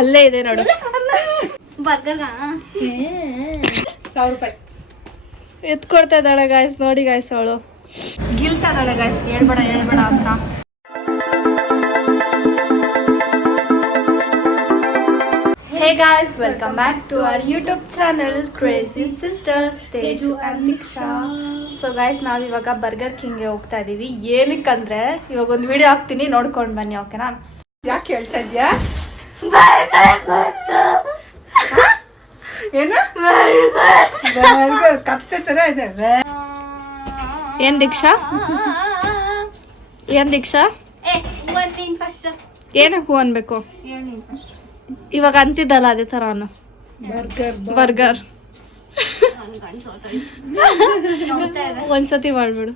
ಅಲ್ಲೇ ಇದೆ ನೋಡು. ಬರ್ಗರ್ಗ ಸಾವಿರ ರೂಪಾಯಿ. ಎತ್ಕೊಡ್ತಾ ಇದ್ದಾಳೆ ಗಾಯ್ಸ್ ನೋಡಿ ಗಾಯ್ಸ್ ಅವಳು. ಗಿಲ್ತಾ ಇದ್ದಾಳೆ ಗಾಯ್ಸ್ ಹೇಳ್ಬೇಡ ಹೇಳ್ಬೇಡ ಅಂತ. Hey guys welcome back to our YouTube channel crazy sisters Teju and Deeksha so guys ನಾವಿವಾಗ ಇವಾಗ ಬರ್ಗರ್ ಕಿಂಗ್ಗೆ ಹೋಗ್ತಾ ಇದ್ದೀವಿ ಏನಕ್ಕಂದ್ರೆ ಇವಾಗ ಒಂದು ವಿಡಿಯೋ ಹಾಕ್ತೀನಿ ನೋಡ್ಕೊಂಡು ಬನ್ನಿ ಓಕೆನಾ ಯಾಕೆ ಹೇಳ್ತಾ ಇದ್ಯಾ? ಏನು? ಬರ್ಗರ್ ಕತ್ತೆ ತರ ಇದೆ. ಏನ್ ದೀಕ್ಷಾ? ಏನ್ ದೀಕ್ಷಾ? ಏನಕ್ಕೆ ಹೂ ಅನ್ಬೇಕು? ಫಸ್ಟ್ ಇವಾಗ ಅಂತಿದ್ದಲ್ಲ ಅದೇ ತರ ಅವನು ಬರ್ಗರ್ ಒಂದ್ಸತಿ ಮಾಡ್ಬಿಡು.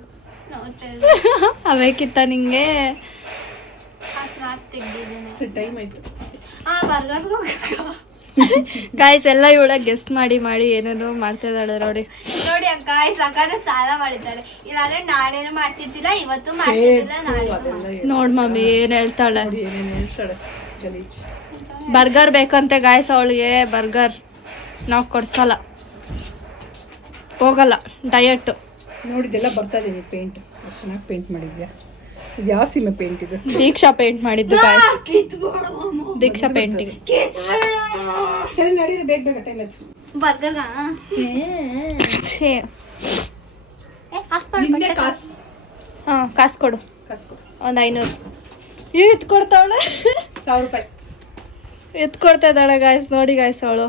ಅವೇಕಿತ್ತ ನಿಂಗೆ? ಟೈಮ್ ಆಯ್ತು. ಗಾಯ್ಸ್ ಎಲ್ಲ ಇವಳ ಗೆಸ್ಟ್ ಮಾಡಿ ಮಾಡಿ ಏನೇನೋ ಮಾಡ್ತಾ ಇದ್ದಾಳೆ ನೋಡಿ. ನೋಡಿ ಅಕ್ಕ ಈ ಸಕಾಲ ಸಾಲ ಮಾಡಿದ್ದಾಳೆ. ಇಲ್ಲಾಂದ್ರೆ ನಾನೇನು ಮಾಡ್ತಿದ್ದಿಲ್ಲ ಇವತ್ತು ಮಾಡ್ತಿದ್ದಿಲ್ಲ ನಾಳೆ ನೋಡ್ ಮಮ್ಮಿ ಏನ್ ಹೇಳ್ತಾಳೆ? ಬರ್ಗರ್ ಬೇಕಂತೆ ಗಾಯ್ಸ್ ಅವಳಿಗೆ ಬರ್ಗರ್. ನಾವು ಕೊಡ್ಸಲ್ಲ. ಹೋಗಲ್ಲ ಡಯಟ್ ನೋಡಿದ್ದೆಲ್ಲ ಬರ್ತಾ ಇದೀನಿ ಪೇಂಟ್ ಎಷ್ಟು ಚೆನ್ನಾಗಿ ಪೇಂಟ್ ಮಾಡಿದ್ಯಾ? ಯಾವ ಸೀಮೆ ಪೇಂಟ್ ಇದೆ. ದೀಕ್ಷಾ ಪೇಂಟ್ ಮಾಡಿದ್ದು ಗಾಯ್ಸ್ ದೀಕ್ಷಾ ಪೇಂಟಿಂಗ್ ಸರಿ ನಡಿ ಬೇಗ ಬೇಗ ಟೈಮ್ ಆಯ್ತು. ಛೇ. ಹಾ ಕಾಸು ಕೊಡು. ಕಾಸು ಕೊಡು. ಒಂದ್ ಐನೂರು. ಎತ್ಕೊಡ್ತಾವಳೆ? ಸಾವಿರ ರೂಪಾಯಿ. ಎತ್ಕೊಡ್ತಾ ಇದ್ದಾಳೆ ಗಾಯ್ಸ್ ನೋಡಿ ಗಾಯ್ಸ್ ಅವಳು.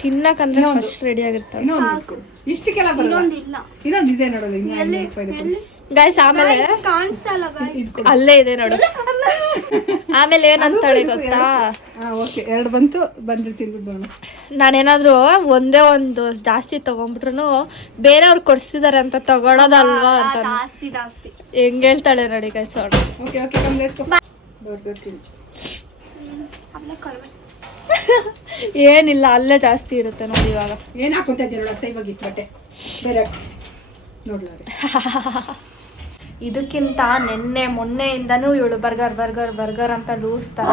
ತಿನ್ನಕಂದ್ರೆ ಇನ್ನೊಂದು. ಫಸ್ಟ್ ರೆಡಿ ಆಗಿರ್ತಾಳೆ. ಇನ್ನೊಂದು. ಇಷ್ಟಕ್ಕೆಲ್ಲ ಬರಲ್ಲ. ಇನ್ನೊಂದಿಲ್ಲ ಇನ್ನೊಂದು ಇದೆ ನೋಡೋದು ಇನ್ನೂ ಐನೂರು ರೂಪಾಯಿ ಇದೆ. ಗಾಯ್ಸ್ ಆಮೇಲೆ ಅಲ್ಲೇ ಇದೆ ನೋಡು. ಆಮೇಲೆ ಏನಂತಾಳೆ ಗೊತ್ತಾ? ಎರಡು ಬಂತು ಬಂದ್ರೆ ತಿನ್ಬಿಟ್ಟು ನಾನೇನಾದ್ರೂ ಒಂದೇ ಒಂದು ಜಾಸ್ತಿ ತಗೊಂಡ್ಬಿಟ್ರು ಬೇರೆಯವ್ರು ಕೊಡ್ಸಿದಾರೆ ಅಂತ ತಗೊಳೋದಲ್ವಾ ಅಂತ ಜಾಸ್ತಿ ಜಾಸ್ತಿ. ಹೆಂಗ್ ಹೇಳ್ತಾಳೆ ನೋಡಿ ಗಾಯ್ಸ್ ಅವಳು ಏನಿಲ್ಲ ಅಲ್ಲೇ ಜಾಸ್ತಿ ಇರುತ್ತೆ ನೋಡಿ ಇವಾಗ. ಏನು ಹಾಕೋತಾ ಇದ್ದೀರ ನೋಡ ಸೈವಾಗಿತ್ತು ಬಟ್ಟೆ. ಬೇರೆ ನೋಡ್ಲಾರೆ ಇದಕ್ಕಿಂತ ನಿನ್ನೆ ಮೊನ್ನೆಯಿಂದನೂ ಇವಳು ಬರ್ಗರ್ ಬರ್ಗರ್ ಬರ್ಗರ್ ಅಂತ ಲೂಸ್ ತರ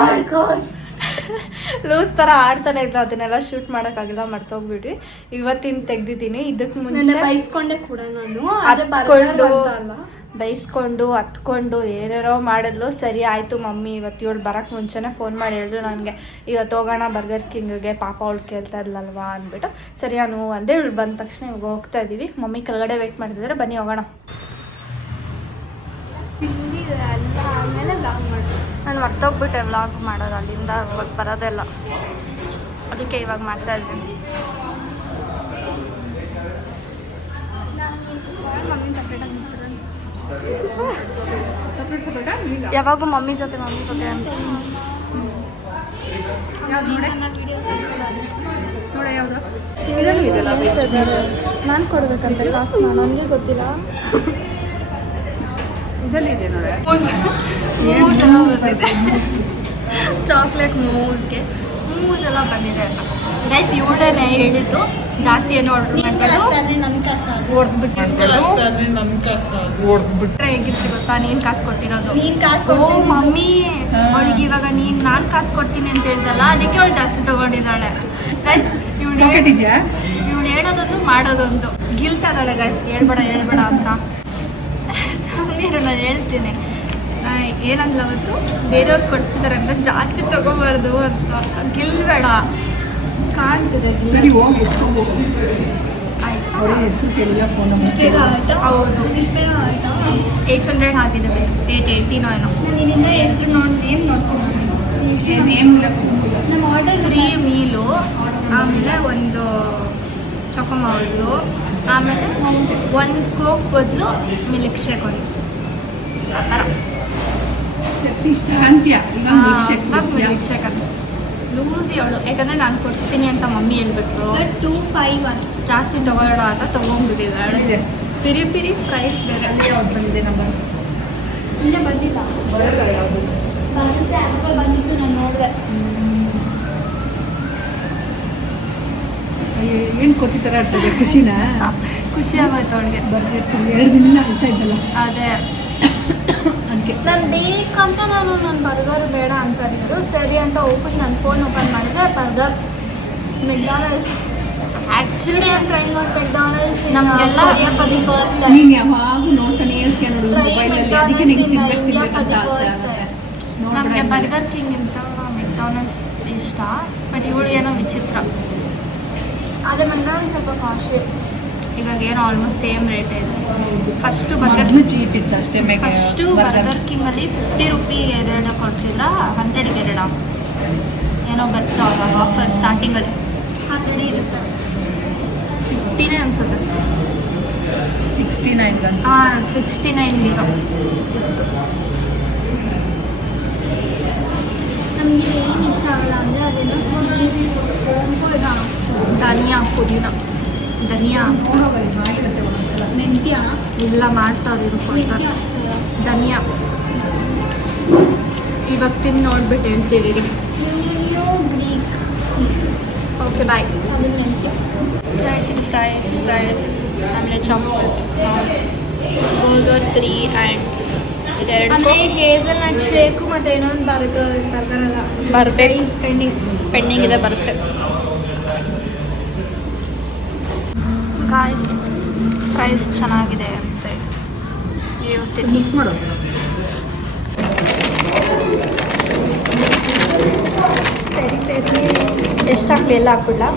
ಲೂಸ್ ತರ ಆಡ್ತಾನೆ ಇದ್ಲು ಅದನ್ನೆಲ್ಲ ಶೂಟ್ ಮಾಡೋಕ್ಕಾಗಿಲ್ಲ ಮರ್ತೋಗ್ಬಿಡಿ ಇವತ್ತಿನ ತೆಗ್ದಿದ್ದೀನಿ. ಇದಕ್ಕೆ ಮುಂಚೆ ಬೈಸ್ಕೊಂಡೆ ಕೂಡ ನಾನು ಹತ್ಕೊಂಡು ಬೈಸ್ಕೊಂಡು ಹತ್ಕೊಂಡು ಏನೇನೋ ಮಾಡಿದ್ಲು. ಸರಿ ಆಯ್ತು ಮಮ್ಮಿ ಇವತ್ತು ಇವಳು ಬರೋಕ್ಕೆ ಮುಂಚೆನೇ ಫೋನ್ ಮಾಡಿ ಹೇಳಿದ್ರು ನನಗೆ ಇವತ್ತು ಹೋಗೋಣ ಬರ್ಗರ್ ಕಿಂಗ್ಗೆ ಪಾಪ ಅವಳು ಕೇಳ್ತಾ ಇದ್ಲಲ್ವಾ? ಅಂದ್ಬಿಟ್ಟು ಸರಿ ನಾನು ಅಂದೇ ಇವಳು ಬಂದ ತಕ್ಷಣ ಇವಾಗ ಹೋಗ್ತಾ ಇದ್ದೀವಿ ಮಮ್ಮಿ ಕೆಳಗಡೆ ವೆಯ್ಟ್ ಮಾಡ್ತಿದ್ರೆ ಬನ್ನಿ ಹೋಗೋಣ. ನಾನು ಮರ್ತೋಗ್ಬಿಟ್ಟೆ ವ್ಲಾಗ್ ಮಾಡೋದು ಅಲ್ಲಿಂದ ಇವಾಗ ಬರೋದೆಲ್ಲ ಅದಕ್ಕೆ ಇವಾಗ ಮಾಡ್ತಾ ಇದ್ದೀನಿ. ಯಾವಾಗೂ ಮಮ್ಮಿ ಜೊತೆ ಮಮ್ಮಿ ಜೊತೆ ಅಂತ. ಸೀರಿಯಲ್ ಇದೆಲ್ಲ ನಾನು ಕೊಡ್ಬೇಕಂತ ಕಾಸ್ನ. ನನಗೆ ಗೊತ್ತಿಲ್ಲ. ಇದರಲ್ಲಿ ಇದೆ ನೋಡ. ಮೂಸ್ ಎಲ್ಲ ಬಂದಿದೆ. ಚಾಕ್ಲೇಟ್ ಮೂಸ್ಗೆ ಮೂಸ್ ಎಲ್ಲ ಬಂದಿದೆ ಗೈಸ್ ಇವಳೇನೆ ಹೇಳಿದ್ದು ಜಾಸ್ತಿ ಏನು ಆರ್ಡರ್ ಮಾಡ್ಕೊಂಡು. ನನ್ನ ಕಾಸ. ಹೇಗಿತ್ತು ಹೇಗಿರ್ತಿ ಗೊತ್ತಾ? ನೀನ್ ಕಾಸು ಕೊಟ್ಟಿರೋದು. ನೀನ್ ಕಾಸು ಓ ಮಮ್ಮಿ. ಅವಳಿಗೆ ಇವಾಗ ನೀನ್ ನಾನ್ ಕಾಸು ಕೊಡ್ತೀನಿ ಅಂತ ಹೇಳ್ದಲ್ಲ ಅದಕ್ಕೆ ಅವಳು ಜಾಸ್ತಿ ತಗೊಂಡಿದ್ದಾಳೆ. ಗೈಸ್ ಇವಳು ಹೇಳಿದ್ಯಾ ಇವಳು ಹೇಳೋದೊಂದು ಮಾಡೋದೊಂದು. ಗಿಲ್ತಾ ಇದ್ದಾಳೆ ಗೈಸ್ ಹೇಳ್ಬೇಡ ಹೇಳ್ಬೇಡ ಅಂತ. ಸುಮ್ಮನೆ ನಾನು ಹೇಳ್ತೀನಿ. ಏನಂದ್ಲ ಅವತ್ತು? ಬೇರೆಯವ್ರು ಕೊಡ್ಸಿದಾರೆ ಅಂತ ಜಾಸ್ತಿ ತಗೋಬಾರ್ದು ಅಂತ. ಗಿಲ್ಬೇಡ. ಕಾಣ್ತದೆ ಹೌದು. ಇಷ್ಟು ಬೇಗ ಆಯ್ತಾ? ಏಯ್ಟ್ ಹಂಡ್ರೆಡ್ ಆಗಿದೆ ಏಯ್ಟ್ ಏಯ್ಟಿನೋ ಏನೋ. ನಾನು ಇದರಿಂದ ಎಷ್ಟು ನೋಡಿ ನೇಮ್ ನೋಡ್ತೀನಿ. ನೇಮ್ ನಮ್ಮ ಆರ್ಡರ್ ತ್ರೀ ಮೀಲು ಆಮೇಲೆ ಒಂದು ಚೊಕೊಮೌಸು ಆಮೇಲೆ ಒಂದು ಕೋಕ್ ಬದಲು ಮಿಲ್ಕ್ ಶೇಕ್ ಒಂದು. ಆ ಥರ ಇಷ್ಟ ಅಂತ್ಯ ಇವಾಗ ಲೂಸಿ ಅವಳು. ಯಾಕಂದರೆ ನಾನು ಕೊಡಿಸ್ತೀನಿ ಅಂತ ಮಮ್ಮಿ ಹೇಳ್ಬಿಟ್ರು. ಟೂ ಫೈವ್ ಒನ್ ಜಾಸ್ತಿ ತಗೊಳ್ಳೋ ಅಂತ ತೊಗೊಂಡ್ಬಿಟ್ಟಿದ್ದಾಳೆ. ಪಿರಿ ಪಿರಿ ಪ್ರೈಸ್ ಬೇರೆ. ಯಾವ್ದು ಬಂದಿದೆ ನಮ್ಮ ಇಲ್ಲೇ ಬಂದಿಲ್ಲ. ಬರುತ್ತೆ. ಆ್ಯಪಲ್ ಬಂದಿತ್ತು ನಾನು ನೋಡಿದೆ. ಏನು ಕೊತ್ತಿತರ ಆಡ್ತದೆ ಖುಷಿನಾ? ಖುಷಿ ಆಗೋಯ್ತು ಅವಳಿಗೆ. ಬರ್ಬೇಕು. ಎರಡು ದಿನ ಅಳ್ತಾ ಇದ್ದಲ್ಲ. ಅದೇ. ನಾನು ಬೇಕಂತ ನಾನು ನನ್ನ ಬರ್ಗರ್ ಬೇಡ ಅಂತ ಅಂದಿದ್ರು. ಸರಿ ಅಂತ ಓಪನ್ ನನ್ನ ಫೋನ್ ಓಪನ್ ಮಾಡಿದ್ರೆ burger McDonald's actually I trying out McDonald's ನಮಗೆಲ್ಲ ಫಾರ್ ದಿ ಫಸ್ಟ್ ಟೈಮ್ ನೀನು ಯಾವಾಗೂ ನೋಡ್ತಾನೆ ಇರ್ತೀಯ ನೋಡು ಮೊಬೈಲಲ್ಲಿ ಅದಕ್ಕೆ ನಿಂಗೆ ತಿನ್ಬೇಕು ತಿನ್ಬೇಕಂತ ಆಸೆ ಆಗುತ್ತೆ. ನಮಗೆ ಬರ್ಗರ್ ಕಿಂಗ್ ಅಂತ ಮೆಕ್ಡಾನಲ್ಸ್ ಇಷ್ಟ ಬಟ್ ಇವಳು ಏನೋ ವಿಚಿತ್ರ. ಆದರೆ ಮೆಕ್ಡಾನಲ್ಸ್ ಸ್ವಲ್ಪ ಕಾಸ್ಟ್ಲಿ ಇವಾಗ ಏನು ಆಲ್ಮೋಸ್ಟ್ ಸೇಮ್ ರೇಟ್ ಇದೆ. ಫಸ್ಟು ಬರ್ಗರ್ ಜೀಪ್ ಚೀಪ್ ಇತ್ತು ಅಷ್ಟೇ ಫಸ್ಟು ಬರ್ಗರ್ ಕಿಂಗಲ್ಲಿ ಫಿಫ್ಟಿ ರುಪಿ ಎರಡು ಕೊಡ್ತಿದ್ರ ಹಂಡ್ರೆಡ್ಗೆ ಎರಡ. ಏನೋ ಬರ್ತಾ ಅವಾಗ ಆಫರ್ ಸ್ಟಾರ್ಟಿಂಗಲ್ಲಿ ಹಂಡ್ರೆಡ್ ಇರುತ್ತೆ. ಫಿಫ್ಟಿನೇ ಅನ್ಸುತ್ತೆ. ಸಿಕ್ಸ್ಟಿ ನೈನ್ ಹಾಂ ಸಿಕ್ಸ್ಟಿ ನೈನ್ ಇರೋ ಇತ್ತು. ನಮಗೆ ಏನು ಇಷ್ಟ ಆಗಲ್ಲ ಅಂದರೆ ಅದೇನೋ ಸೋಂಪು ಧನಿಯಾ ಪುದೀನ. ಧನಿಯಾ. ಮೆಂತ್ಯ ಇಲ್ಲ ಮಾಡ್ತಾರೆ ಧನಿಯಾ. ಇವತ್ತಿನ ತಿಂದು ನೋಡ್ಬಿಟ್ಟು ಹೇಳ್ತೀವಿ ಓಕೆ ಬಾಯ್. ಇದು ಫ್ರೈಸ್ ಫ್ರೈಸ್ ಆಮೇಲೆ ಚಾಕ್ಲೇಟ್ ಬರ್ಗರ್ ತ್ರೀ ಆ್ಯಂಡ್ ಇದೆರಡು ಹೇಸಲ್ ನಟ್ ಶೇಕು ಮತ್ತೆ ಇನ್ನೊಂದು ಬರ್ಗರ್ ಬರ್ಗರ್ ಅಲ್ಲ. ಬರ್ಬೇಕು. ಪೆಂಡಿಂಗ್ ಪೆಂಡಿಂಗ್ ಇದೆ ಬರುತ್ತೆ. ಗಾಯ್ಸ್ ಫ್ರೈಸ್ ಚೆನ್ನಾಗಿದೆ ಅಂತ. ಮಾಡು. ಎಷ್ಟು ಹಾಕ್ಲಿ ಎಲ್ಲ ಹಾಕ್ಬಿಡ್ಲಾ?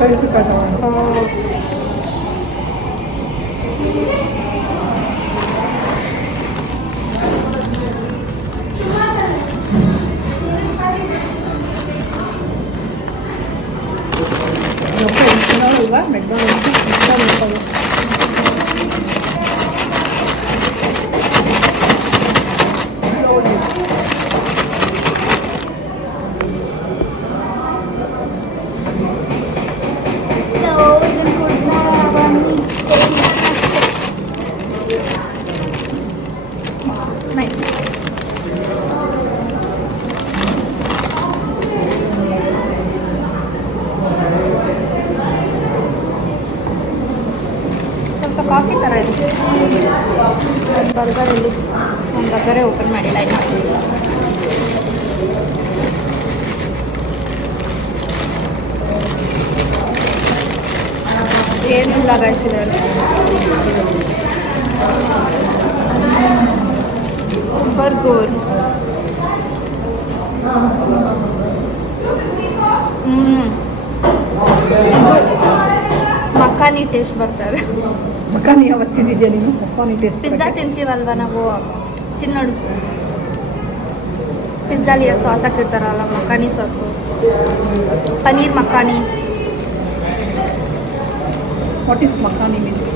ಒಂದು ಒಂದು ಏನು ಮಾಡ್ತಾವಳು ಕಳಿಸಿ ಕಳ್ಸ ಅಲ್ವಾ ಮೆಕ್ಡೊನಾಲ್ಡ್ಸ್ ಇಷ್ಟ nice. ಬರ್ಗೂರ್ ಹ್ಞೂ ಇದು ಮಖಾನಿ ಟೇಸ್ಟ್ ಬರ್ತಾರೆ ಮಕಾನಿ ಯಾವತ್ತು ತಿಂದಿದ್ಯಾ ನೀನು ಮಕಾನಿ ಟೇಸ್ಟ್ ಪಿಜ್ಜಾ ತಿಂತೀವಲ್ವ ನಾವು ತಿನ್ನೋಡು ಪಿಜ್ಜಾಲಿ sauce ಹಾಕಿರ್ತಾರಲ್ಲ makhani sauce paneer makhani what is makhani means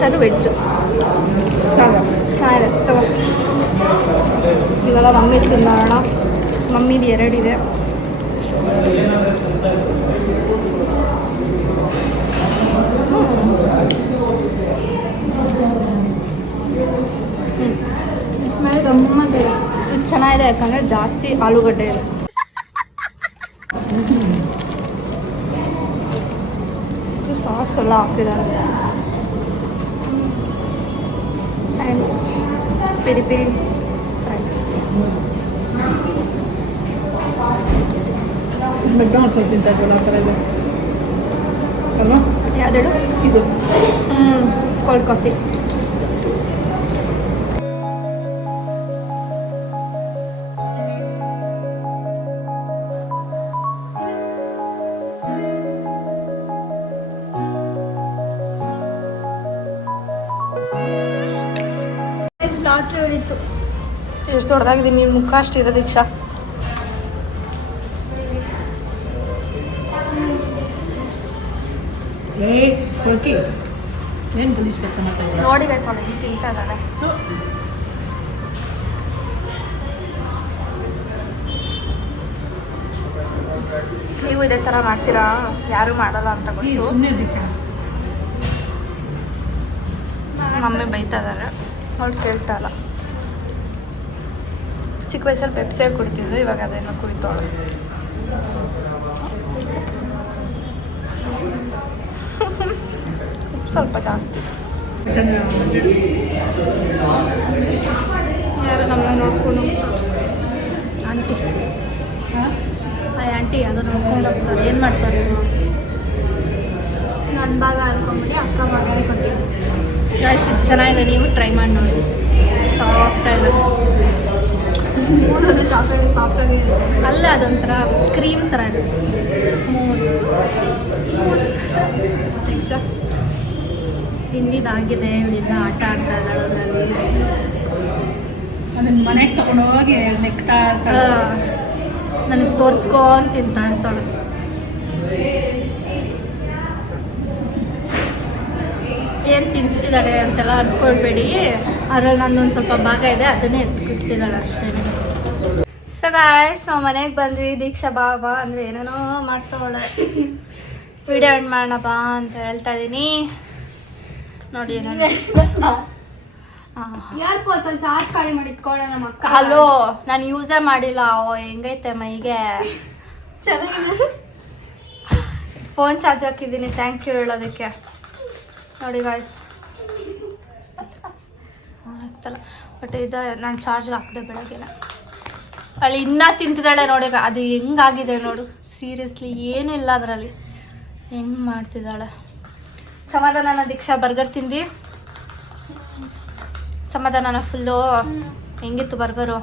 ದೀಕ್ಷಾದು veg ಸಾಲ ಚೆನ್ನಾಗಿದೆ ತಗೋ ಇವಾಗ ಮಮ್ಮಿ ತಿನ್ನೋಣ ಮಮ್ಮಿದು ಎರಡಿದೆ ಇದು ಚೆನ್ನಾಗಿದೆ ಯಾಕಂದರೆ ಜಾಸ್ತಿ ಆಲೂಗಡ್ಡೆ ಇದೆ ಇದು ಸಾಸ್ ಎಲ್ಲ ಹಾಕಿದ್ದಾರೆ and peri peri rice McDonald's ಅಲ್ಲಿ ತಿಂತಾ ಇದ್ವಲ್ಲ ಆ ಥರ ಎಲ್ಲ ಅಲ್ವಾ? ಇದು. ಹ್ಞೂ ಕೋಲ್ಡ್ ಕಾಫಿ ಎಷ್ಟು ದೊಡ್ಡದಾಗಿದೆ ನೀವು ಮುಖ ಅಷ್ಟಿದೆ ದೀಕ್ಷಾ. ನೋಡಿ ಗೈಸ್ ಅವಳಿಗೆ ತಿಂತಾ ಇದ್ದಾಳೆ ನೀವು ಇದೇ ಥರ ಮಾಡ್ತೀರಾ? ಯಾರು ಮಾಡಲ್ಲ ಅಂತ ಗೊತ್ತು. ಮಮ್ಮಿ ಬೈತಾ ಇದ್ದಾರೆ. ಅವ್ಳು ಕೇಳ್ತಾ ಇಲ್ಲ. ಚಿಕ್ಕ ವಯಸ್ಸಲ್ಲಿ ಪೆಪ್ಸೇ ಕುಡಿತಿದ್ರು ಇವಾಗ ಅದೇನೋ ಕುಡಿತಾಳೆ ಸ್ವಲ್ಪ ಜಾಸ್ತಿ. ಯಾರು ನಮ್ಮನ್ನ ನೋಡ್ಕೊಂಡು ಆಂಟಿ ಆ ಆಂಟಿ ಅದು ನೋಡ್ಕೊಂಡು ಹೋಗ್ತಾರೆ. ಏನು ಮಾಡ್ತಾರೆ ಇವರು? ನನ್ನ ಭಾಗ ಅನ್ಕೊಂಬಿಡಿ ಅಕ್ಕ ಭಾಗನೇ ಕೊಟ್ಟಿದ್ದು ಇದು ಚೆನ್ನಾಗಿದೆ. ನೀವು ಟ್ರೈ ಮಾಡಿ ನೋಡಿ. ಸಾಫ್ಟ್ ಆಗಿದೆ. ಮೂರು ಚಾಕ್ಲೇಟ್ ಸಾಫ್ಟಾಗಿ ಇರುತ್ತೆ ಅಲ್ಲ ಅದೊಂಥರ ಕ್ರೀಮ್ ಥರ ಇದೆ ಮೂಸ್. ಮೂಸ್ ನೆಕ್ಸ್ಟ್ ತಿಂದಿದ್ದಾಗಿದೆ ಇವಳಿಂದ ಆಟ ಆಡ್ತಾ ಇದ್ದಾಳೆ ಅದರಲ್ಲಿ. ಅದನ್ನ ಮನೆಗೆ ತಗೊಂಡೋಗಿ ನೆಕ್ತಾ ಇರ್ತಾಳೆ. ನನಗೆ ತೋರಿಸ್ಕೊಂಡು ತಿಂತಾ ಇರ್ತಾಳೆ. ಏನು ತಿನ್ನಿಸ್ತಿದ್ದಾಳೆ ಅಂತೆಲ್ಲ ಅಂದ್ಕೊಳ್ಬೇಡಿ ಅದ್ರಲ್ಲಿ ನಂದೊಂದು ಸ್ವಲ್ಪ ಭಾಗ ಇದೆ ಅದನ್ನೇ ಎತ್ಕೊಡ್ತಿದ್ದಾಳೆ ಅಷ್ಟೇ ಸೊ ಗಾಯ್ಸ್ ನಾವು ಮನೆಗೆ ಬಂದ್ವಿ ದೀಕ್ಷಾ ಬಾ ಬಾ ಅಂದ್ರೆ ಏನೇನೋ ಮಾಡ್ತಾವಳೆ. ವಿಡಿಯೋ ಎಂಡ್ ಮಾಡೋಣ ಬಾ ಅಂತ ಹೇಳ್ತಾ ಇದ್ದೀನಿ ನೋಡಿ ಯಾರು ಚಾರ್ಜ್ ಖಾಲಿ ಮಾಡಿ ಇಟ್ಕೊಳ್ಳೋ ನಮ್ಮ ಅಕ್ಕ? ಹಲೋ ನಾನು ಯೂಸೇ ಮಾಡಿಲ್ಲ. ಓ ಹೆಂಗೈತೆ ಮೈಗೆ? ಚೆನ್ನಾಗಿದೆ. ಫೋನ್ ಚಾರ್ಜ್ ಹಾಕಿದ್ದೀನಿ ಥ್ಯಾಂಕ್ ಯು ಹೇಳೋದಕ್ಕೆ. ನೋಡಿ ಗಾಯ್ಸ್ ಬಟ್ ಇದು ನಾನು ಚಾರ್ಜ್ ಹಾಕಿದೆ ಬೆಳಗ್ಗೆನ. ಅಲ್ಲಿ ಇನ್ನೂ ತಿಂತಿದ್ದಾಳೆ ನೋಡಿ ಅದು ಹೆಂಗಾಗಿದೆ ನೋಡು. ಸೀರಿಯಸ್ಲಿ ಏನೂ ಇಲ್ಲ ಅದರಲ್ಲಿ. ಹೆಂಗ್ ಮಾಡ್ತಿದ್ದಾಳೆ? ಸಮಾಧಾನನ ದೀಕ್ಷಾ ಬರ್ಗರ್ ತಿಂದಿ? ಸಮಾಧಾನನ ಫುಲ್ಲು ಹೆಂಗಿತ್ತು ಬರ್ಗರು?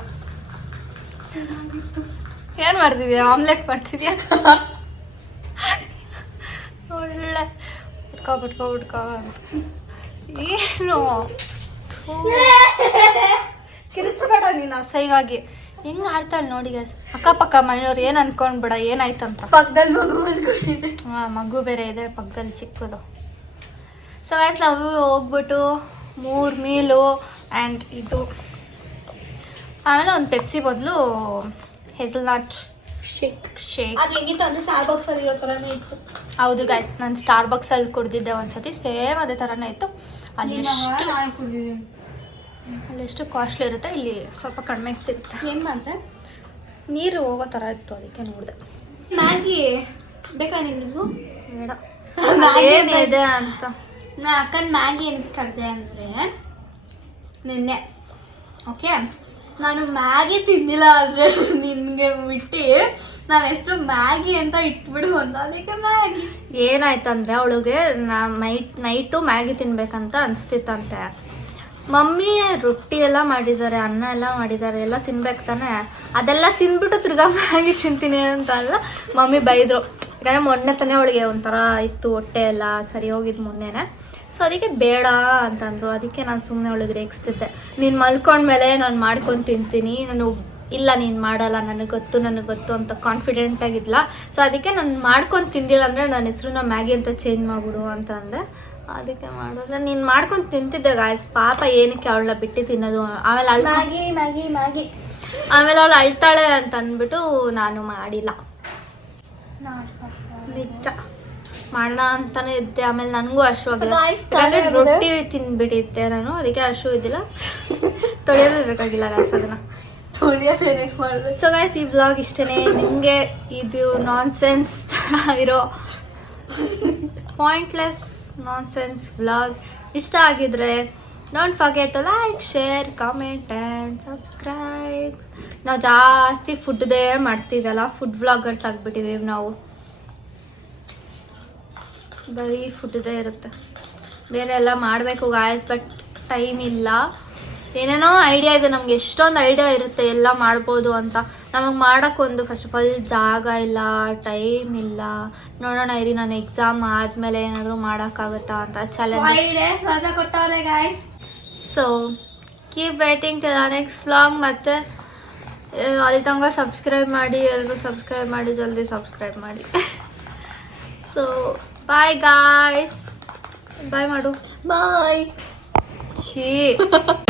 ಏನು ಮಾಡ್ತಿದ್ಯಾ? ಆಮ್ಲೆಟ್ ಮಾಡ್ತಿದ್ಯಾ? ಒಳ್ಳೆ. ಬಿಟ್ಕೋ ಬಿಟ್ಕೋ ಬಿಟ್ಕೋ ಏನು? ಕಿರುಚ್ಬೇಡ ನೀನು ಅಸಹ್ಯವಾಗಿ. ಹೆಂಗೆ ಆಡ್ತಾಳೆ ನೋಡಿ ಗೈಸ್ ಅಕ್ಕಪಕ್ಕ ಮನೆಯವ್ರು ಏನು ಅನ್ಕೊಂಡ್ಬಿಡ ಏನಾಯ್ತಂತ. ಪಕ್ಕದಲ್ಲಿ ಮಗು ಮಲ್ಕೊಂಡಿದೆ ಹಾಂ ಮಗು ಬೇರೆ ಇದೆ ಪಕ್ಕದಲ್ಲಿ ಚಿಕ್ಕದು. ಸೊ ಗೈಸ್ ನಾವು ಹೋಗ್ಬಿಟ್ಟು ಮೂರು ಮೀಲು ಆ್ಯಂಡ್ ಇದು. ಆಮೇಲೆ ಒಂದು ಪೆಪ್ಸಿ ಬದಲು ಹೆಸಲ್ ನಾಟ್ ಶೇಕ್ ಶೇಕ್ ಅದು ಹೆಂಗಿತ್ತು ನಾನು ಸ್ಟಾರ್ ಬಾಕ್ಸ್ ಅಲ್ಲಿ ಇರೋ ಥರನೇ ಇತ್ತು. ಹೌದು ಗೈಸ್ ನಾನು ಸ್ಟಾರ್ ಬಾಕ್ಸಲ್ಲಿ ಕುಡ್ದಿದ್ದೆ ಒಂದ್ಸತಿ ಸೇಮ್ ಅದೇ ಥರನೇ ಇತ್ತು. ಅಲ್ಲಿ ಎಷ್ಟು ಅಲ್ಲಿ ಎಷ್ಟು ಕಾಸ್ಟ್ಲಿ ಇರುತ್ತೆ ಇಲ್ಲಿ ಸ್ವಲ್ಪ ಕಡಿಮೆ ಸಿಗುತ್ತೆ. ಏನು ಮಾಡಿದೆ? ನೀರು ಹೋಗೋ ಥರ ಇತ್ತು ಅದಕ್ಕೆ ನೋಡಿದೆ. ಮ್ಯಾಗಿ ಬೇಕಾ ನಿಮಗೂ ಬೇಡ. ಮ್ಯಾಗಿ ಏನಿದೆ ಅಂತ. ನಾ ಅಕ್ಕನ ಮ್ಯಾಗಿ ಏನಕ್ಕೆ ಕರೆದೆ ಅಂದರೆ ನಿನ್ನೆ. ಓಕೆ ನಾನು ಮ್ಯಾಗಿ ತಿಂದಿಲ್ಲ ಅಂದರೆ ನಿನಗೆ ಬಿಟ್ಟು. ನಾನು ಹೆಸರು ಮ್ಯಾಗಿ ಅಂತ ಇಟ್ಬಿಡು ಅಂತ. ಅದಕ್ಕೆ ಮ್ಯಾಗಿ. ಏನಾಯ್ತಂದ್ರೆ ಅವಳಿಗೆ ನೈಟ್ ನೈಟು ಮ್ಯಾಗಿ ತಿನ್ಬೇಕಂತ ಅನಿಸ್ತಿತ್ತಂತೆ. ಮಮ್ಮಿ ರೊಟ್ಟಿ ಎಲ್ಲ ಮಾಡಿದ್ದಾರೆ, ಅನ್ನ ಎಲ್ಲ ಮಾಡಿದ್ದಾರೆ, ಎಲ್ಲ ತಿನ್ಬೇಕು ತಾನೆ? ಅದೆಲ್ಲ ತಿಂದ್ಬಿಟ್ಟು ತಿರ್ಗಾ ಮಾಡಿ ತಿಂತೀನಿ ಅಂತ ಅಲ್ಲ, ಮಮ್ಮಿ ಬೈದರು. ಯಾಕಂದರೆ ಮೊನ್ನೆ ತಾನೇ ಅವಳಿಗೆ ಒಂಥರ ಇತ್ತು ಹೊಟ್ಟೆ ಎಲ್ಲ ಸರಿ ಹೋಗಿದ್ದು ಮೊನ್ನೆನೆ. ಸೊ ಅದಕ್ಕೆ ಬೇಡ ಅಂತಂದರು. ಅದಕ್ಕೆ ನಾನು ಸುಮ್ಮನೆ ಅವಳಿಗೆ ರೇಗಿಸ್ತಿದ್ದೆ. ನೀನು ಮಲ್ಕೊಂಡ್ಮೇಲೆ ನಾನು ಮಾಡ್ಕೊಂಡು ತಿಂತೀನಿ. ನಾನು ಇಲ್ಲ, ನೀನು ಮಾಡಲ್ಲ, ನನಗೆ ಗೊತ್ತು ನನಗೆ ಗೊತ್ತು ಅಂತ ಕಾನ್ಫಿಡೆಂಟ್ ಆಗಿದ್ಲ. ಸೊ ಅದಕ್ಕೆ ನಾನು ಮಾಡ್ಕೊಂಡು ತಿಂದಿಲ್ಲ ಅಂದರೆ ನನ್ನ ಹೆಸರನ್ನ ಮ್ಯಾಗಿ ಅಂತ ಚೇಂಜ್ ಮಾಡಿಬಿಡು ಅಂತ ಅಂದೆ. ಅದಕ್ಕೆ ಮಾಡಿದ್ರೆ ನೀನು ಮಾಡ್ಕೊಂಡು ತಿಂತಿದ್ದೆ ಗಾಯ್ಸ್ ಪಾಪ ಏನಕ್ಕೆ ಅವಳನ್ನ ಬಿಟ್ಟು ತಿನ್ನೋದು? ಆಮೇಲೆ ಅಳ್ ಮ್ಯಾಗಿ ಮ್ಯಾಗಿ ಮ್ಯಾಗಿ. ಆಮೇಲೆ ಅವಳು ಅಳ್ತಾಳೆ ಅಂತ ಅಂದ್ಬಿಟ್ಟು ನಾನು ಮಾಡಿಲ್ಲ. ನಿಜ. ಮಾಡೋಣ ಅಂತಾನೆ ಇದ್ದೆ. ಆಮೇಲೆ ನನಗೂ ಹಶು ಆಗಿಲ್ಲ. ರೊಟ್ಟಿ ತಿಂದ್ಬಿಟ್ಟಿದ್ದೆ ನಾನು. ಅದಕ್ಕೆ ಹಶು ಇದ್ದಿಲ್ಲ. ತೊಳೆಯೋದು ಬೇಕಾಗಿಲ್ಲ ಗಾಯ್ಸ್ ಅದನ್ನ. ಸೊ ಗಾಯ್ಸ್ ಈ ಬ್ಲಾಗ್ ಇಷ್ಟೇ ನಿಮಗೆ ಇದು ನಾನ್ ಸೆನ್ಸ್ ಇರೋ ಪಾಯಿಂಟ್ಲೆಸ್ ನಾನ್ ಸೆನ್ಸ್ ಬ್ಲಾಗ್ ಇಷ್ಟ ಆಗಿದ್ರೆ don't forget to like share comment and subscribe ನಾವು ಜಾಸ್ತಿ ಫುಡ್ದೇ ಮಾಡ್ತೀವಲ್ಲ ಫುಡ್ ವ್ಲಾಗರ್ಸ್ ಆಗಿಬಿಟ್ಟಿದ್ದೀವಿ ನಾವು. ಬರೀ ಫುಡ್ದೇ ಇರುತ್ತೆ. ಬೇರೆ ಎಲ್ಲ ಮಾಡಬೇಕು ಗಾಯಸ್ ಬಟ್ ಟೈಮ್ ಇಲ್ಲ. ಏನೇನೋ ಐಡಿಯಾ ಇದೆ ನಮ್ಗೆ ಎಷ್ಟೊಂದು ಐಡಿಯಾ ಇರುತ್ತೆ ಎಲ್ಲ ಮಾಡ್ಬೋದು ಅಂತ. ನಮಗೆ ಮಾಡೋಕ್ಕೊಂದು ಫಸ್ಟ್ ಆಫ್ ಆಲ್ ಜಾಗ ಇಲ್ಲ ಟೈಮ್ ಇಲ್ಲ. ನೋಡೋಣ ಇರಿ ನಾನು ಎಕ್ಸಾಮ್ ಆದಮೇಲೆ ಏನಾದರೂ ಮಾಡೋಕ್ಕಾಗುತ್ತಾ ಅಂತ challenge so keep waiting till next vlog ಮತ್ತು ಅಲ್ಲಿ ತನಕ ಸಬ್ಸ್ಕ್ರೈಬ್ ಮಾಡಿ ಎಲ್ಲರೂ ಸಬ್ಸ್ಕ್ರೈಬ್ ಮಾಡಿ ಜಲ್ದಿ ಸಬ್ಸ್ಕ್ರೈಬ್ ಮಾಡಿ. ಸೊ ಬಾಯ್ ಗಾಯ್ಸ್ ಬಾಯ್ ಮಾಡು. ಬಾಯ್ ಛೀ.